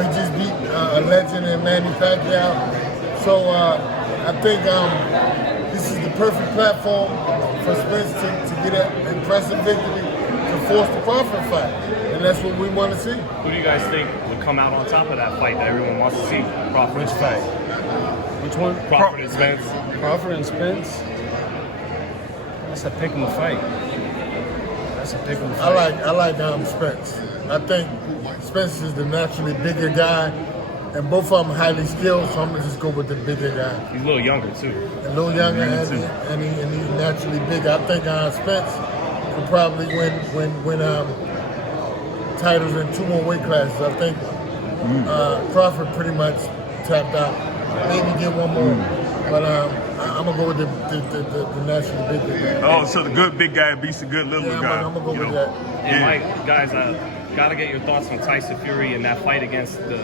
he just beat a legend in Manny Pacquiao. So I think this is the perfect platform for Spence to get an impressive victory to force the Crawford fight. And that's what we want to see. Who do you guys think would come out on top of that fight that everyone wants to see? Crawford. Which fight? Which one? Crawford and Spence. Crawford and Spence? That's a pick 'em fight. That's a pick 'em fight. I like Spence. I think Spence is the naturally bigger guy, and both of them highly skilled, so I'm going to just go with the bigger guy. He's a little younger, too. A little younger, and he's naturally bigger. I think Spence could probably win titles in 2 more weight classes. I think Crawford pretty much tapped out. Maybe get 1 more, but I'm gonna go with the naturally big guy. Oh, so the good big guy beats the good little guy. I'm gonna go with that. And Mike, guys, gotta get your thoughts on Tyson Fury and that fight against the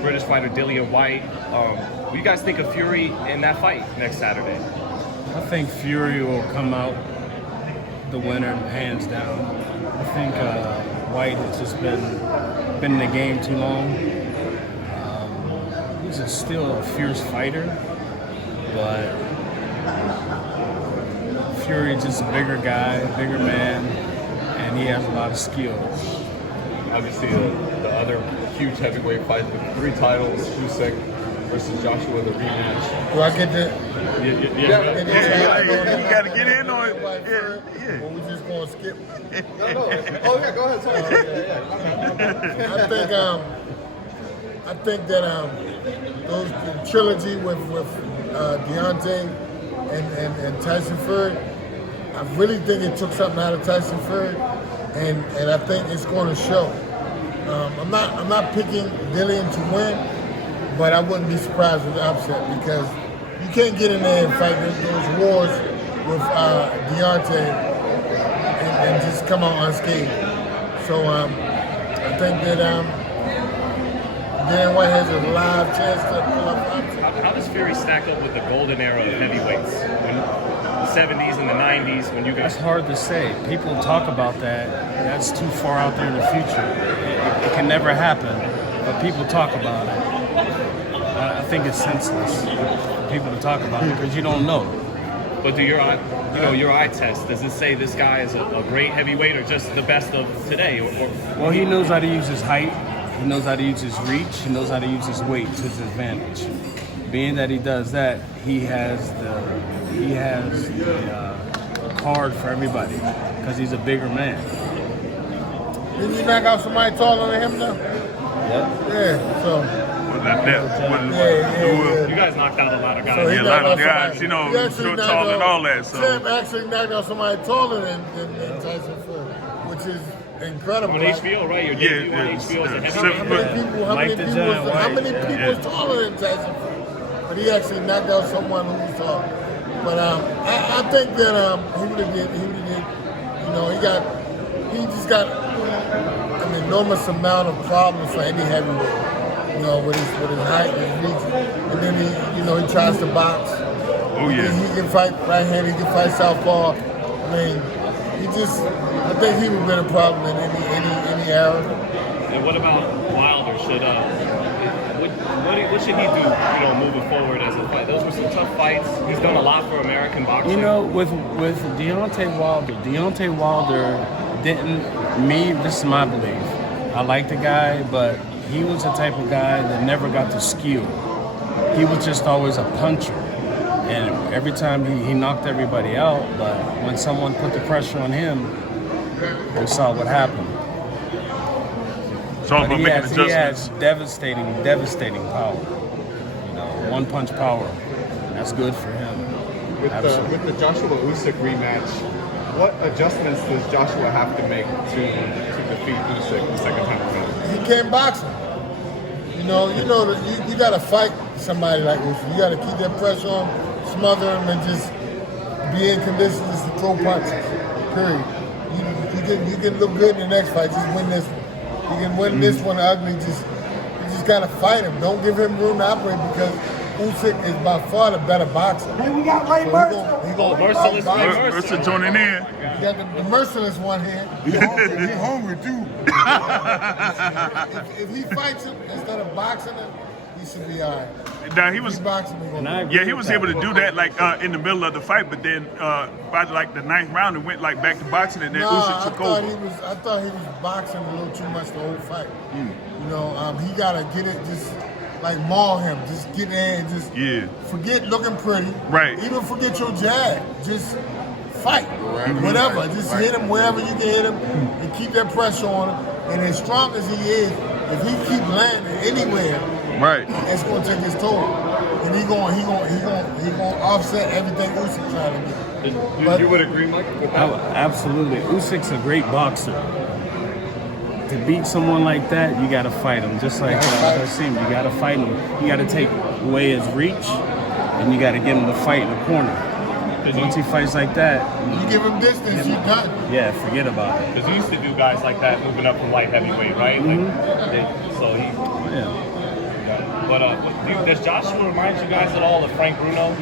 British fighter Dillian White. What do you guys think of Fury in that fight next Saturday? I think Fury will come out the winner, hands down. I think White has just been in the game too long. He's still a fierce fighter, but Fury's just a bigger guy, bigger man, and he has a lot of skills. Obviously, the other huge heavyweight fight, the 3 titles, Usyk versus Joshua, the rematch. Do I get the? Yeah. You got to get in on it. Or we just gonna skip? No. Oh yeah, go ahead. Sorry. I think that the trilogy with Deontay and Tyson Fury, I really think it took something out of Tyson Fury, and I think it's going to show. I'm not picking Dillian to win, but I wouldn't be surprised with the upset because you can't get in there and fight those wars with Deontay and just come out unscathed. So I think that Dillian White has a live chance to pull up the upset. How does Fury stack up with the golden era of heavyweights? When the 70s and the 90s, when you guys... It's hard to say. People talk about that. That's too far out there in the future. It can never happen, but people talk about it. I think it's senseless for people to talk about it because you don't know. But do your eye test, does it say this guy is a great heavyweight or just the best of today? Well, he knows how to use his height. He knows how to use his reach. He knows how to use his weight to his advantage. Being that he does that, he has the card for everybody because he's a bigger man. Didn't you knock out somebody taller than him though? Yep. Yeah. So. You guys knocked out a lot of guys. So a lot of guys, tall and all that. So Sam actually knocked out somebody taller than Tyson Fury, which is incredible. On HBO, right? Your debut on HBO as a heavyweight. How many people is taller than Tyson Fury? But he actually knocked out someone who was taller. But I think that he would have did. He just got an enormous amount of problems for any heavyweight. With his height and his reach, and then he tries to box. Oh yeah. He can fight right-handed. He can fight southpaw. I mean, I think he would have been a problem in any era. And what about Wilder? What should he do? Moving forward as a fight. Those were some tough fights. He's done a lot for American boxing. With Deontay Wilder didn't. This is my belief. I like the guy, but he was the type of guy that never got the skill. He was just always a puncher. And every time he knocked everybody out, but when someone put the pressure on him, we saw what happened. So he has devastating power. One-punch power. That's good for him. With the Joshua Usyk rematch, what adjustments does Joshua have to make to defeat Usyk the second time around? He can't box him. You got to fight somebody like this. You got to keep that pressure on, smother him, and just be in condition just to throw punches. Period. You can look good in the next fight. Just win this. You can win this one ugly. You just got to fight him. Don't give him room to operate because Usyk is by far the better boxer. Hey, we got White Mercer. Mercer joining in. You got the merciless one here. He hungry too. if he fights him instead of boxing him, he should be all right. Now he was, Boxing him, yeah, he was able to do that like in the middle of the fight, but then by like the 9th round, it went like back to boxing, and then Usyk took over. I thought he was boxing a little too much the whole fight. You know, he gotta get it, just like maul him, just get in, just forget looking pretty, right? Even forget your jab, just fight, whatever. Just hit him wherever you can hit him, and keep that pressure on him. And as strong as he is, if he keep landing anywhere, right, it's gonna take his toll, and he gonna offset everything Usyk trying to do. You would agree, Mike? Absolutely. Usyk's a great boxer. To beat someone like that, you got to fight him. Just like Hasim, you got to fight him. You got to take away his reach, and you got to get him to fight in the corner. Once he fights like that, you give him distance, you done. Yeah, forget about it. Because he used to do guys like that moving up from light heavyweight, right? So he. Yeah. But does Joshua remind you guys at all of Frank Bruno?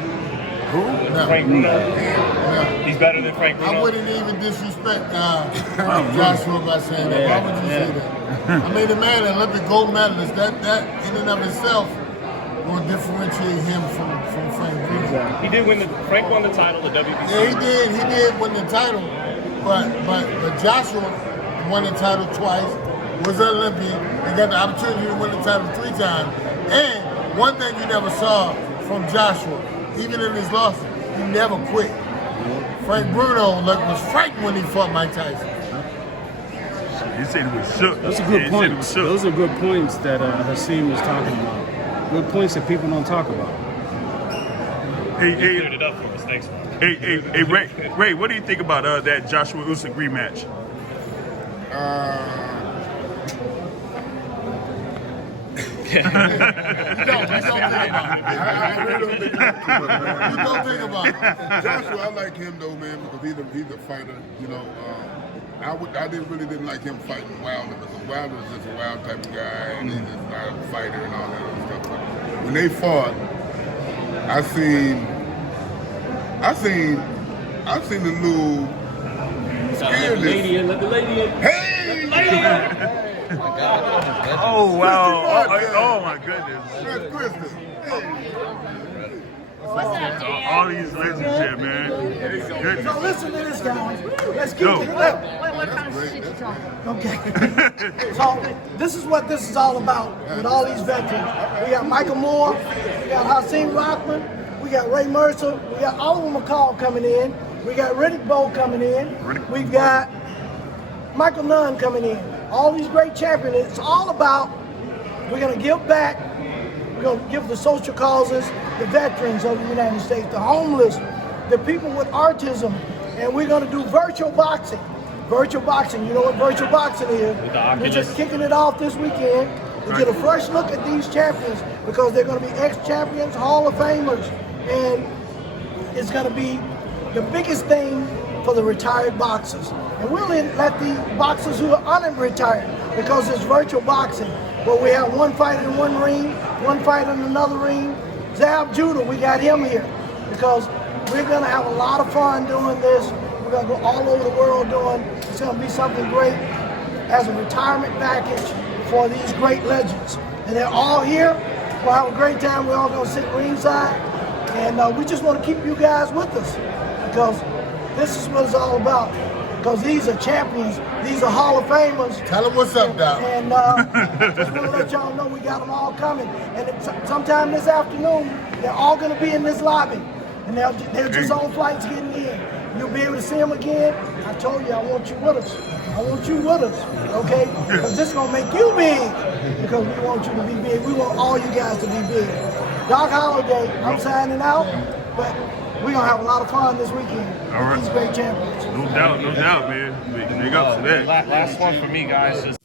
Who? No. Frank Bruno. No. He's better than Frank Bruno. I wouldn't even disrespect Joshua by saying that. Why would you say that? I mean, the man, Olympic gold medalist, that in and of itself will differentiate him from Frank Bruno. Exactly. He did win Frank won the title, the WBC. Yeah, he did win the title, but Joshua won the title twice, was an Olympian, and got the opportunity to win the title 3 times. And one thing you never saw from Joshua, even in his losses, he never quit. Frank Bruno was frightened when he fought Mike Tyson. He said he was shook. Those are good points. Those are good points that Hasim was talking about. Good points that people don't talk about. Hey, cleared it up for mistakes. Hey, Ray, what do you think about that Joshua Usyk rematch? You don't think about it. Joshua, I like him though, man, because he's a fighter. You know, I didn't like him fighting Wilder because Wilder is just a wild type of guy, and he's just not a fighter and all that other stuff. But when they fought, I seen the little scaredness. Let the lady in. Hey! Oh wow! Oh my goodness! That's Kristen. What's up, Dan? All these legends here, man. Goodness. So listen to this, guys. Let's keep Go. it. What kind of shit you talking? Okay. So this is what this is all about with all these veterans. We got Michael Moore, we got Hasim Rahman, we got Ray Mercer, we got Oliver McCall coming in, we got Riddick Bowe coming in, we've got Michael Nunn coming in. All these great champions. It's all about, we're going to give back, we're going to give the social causes, the veterans of the United States, the homeless, the people with autism, and we're going to do virtual boxing. Virtual boxing, you know what virtual boxing is? We're just kicking it off this weekend to get a fresh look at these champions because they're going to be ex-champions, Hall of Famers, and it's going to be the biggest thing for the retired boxers. And we'll let the boxers who are unretired, because it's virtual boxing, but we have one fighter in one ring, one fighter in another ring. Zab Judah, we got him here because we're gonna have a lot of fun doing this. We're gonna go all over the world doing, it's gonna be something great as a retirement package for these great legends. And they're all here. We'll have a great time. We're all gonna sit ringside. And we just wanna keep you guys with us because this is what it's all about. Because these are champions, these are Hall of Famers. Tell them what's up, Doc. And just want to let y'all know we got them all coming. And sometime this afternoon, they're all going to be in this lobby. And they're just on flights getting in. You'll be able to see them again. I told you I want you with us. I want you with us, okay? Because this is going to make you big. Because we want you to be big. We want all you guys to be big. Doc Holliday, I'm signing out. But we're going to have a lot of fun this weekend. All right. These great champions. No doubt, man. Big up to that. Last one for me, guys. Just